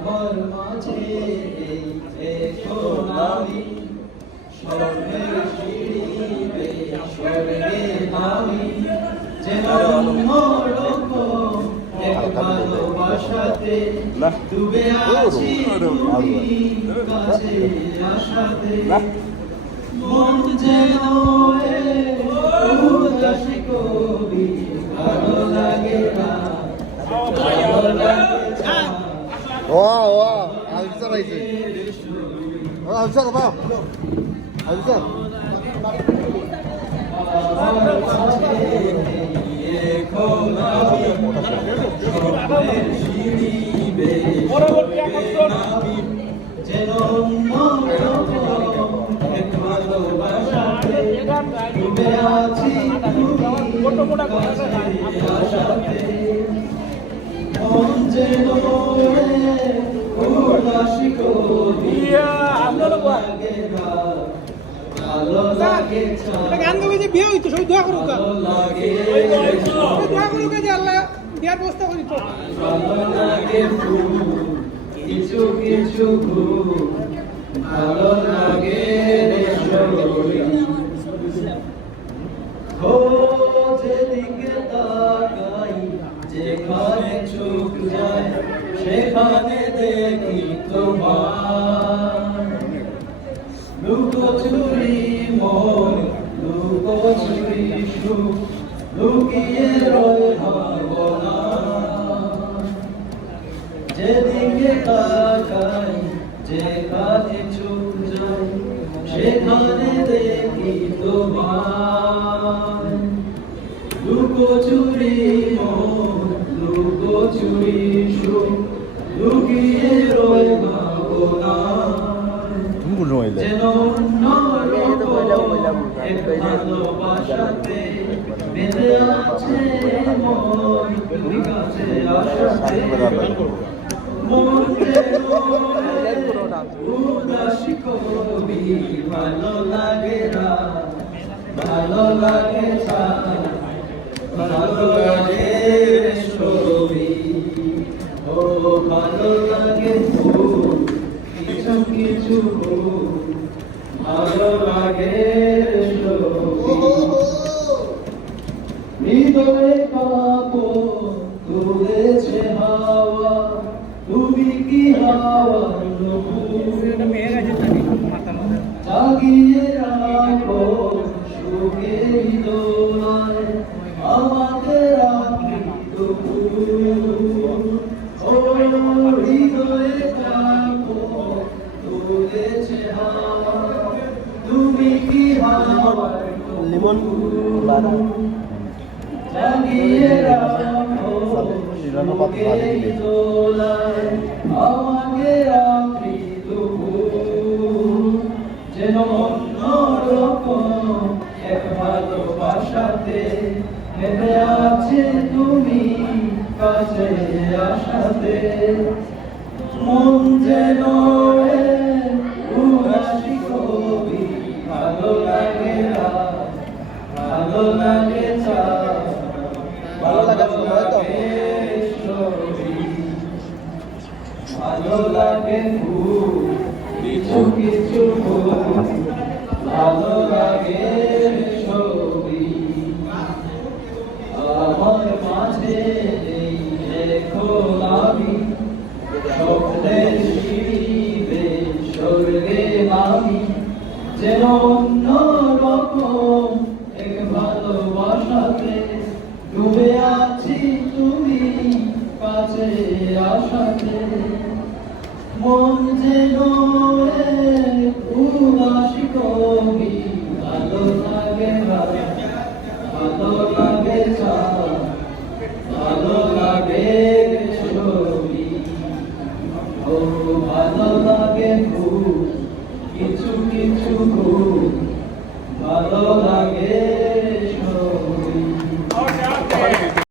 আমার মাঝে এই এখন আমি। স্বর্গের সিঁড়ি স্বর্গে নামি যেন মরক এক ভালোবাসাতে ডুবে আছি তুমি কাছে আসাতে। মন যেন উদাসী কবি ভালো লাগে না। ভালো লাগে না 와, 와, 알잖아 이제. 어, 알잖아 রসিকো দিয়া আন্দোলন লাগে ভালো লাগে এটা গান গাবে যে বিয়ে হইতো ভালো লাগে সেখানে দেখি তোমার। লুকোচুরি মন লুকোচুরি সুখ, লুকিয়ে রয় ভাবনা। যেদিকে তাকাই, যেখানে চোখ যায় সেখানে দেখি তোমার। লুকোচুরি মন লুকোচুরি সুখ লুকিয়ে তুমি রইলে ভালো লাগে ভালো লাগে ভালো লাগে ও ভালো লাগে কিছু কিছু ভালো লাগে হৃদয়ে পাপ তুলেছে হাওয়া তুমি কি হাওয়া আমাকে রাখি যেন আছে তুমি কাছে আসাতে মন যেন ভালো লাগে ফুল কিছু কিছু ফুল ভালো। লাগে ছবি আমার মাঝে এখন আমি স্বপ্নের সিঁড়িতে স্বর্গে নামি। যেন অন্য রকম এক ভালোবাসাতে ডুবে আছি তুমি কাছে আসাতে মন যেন এক কবি ভালো লাগে ভালো লাগে ভালো লাগে ছবি। ও ভালো লাগে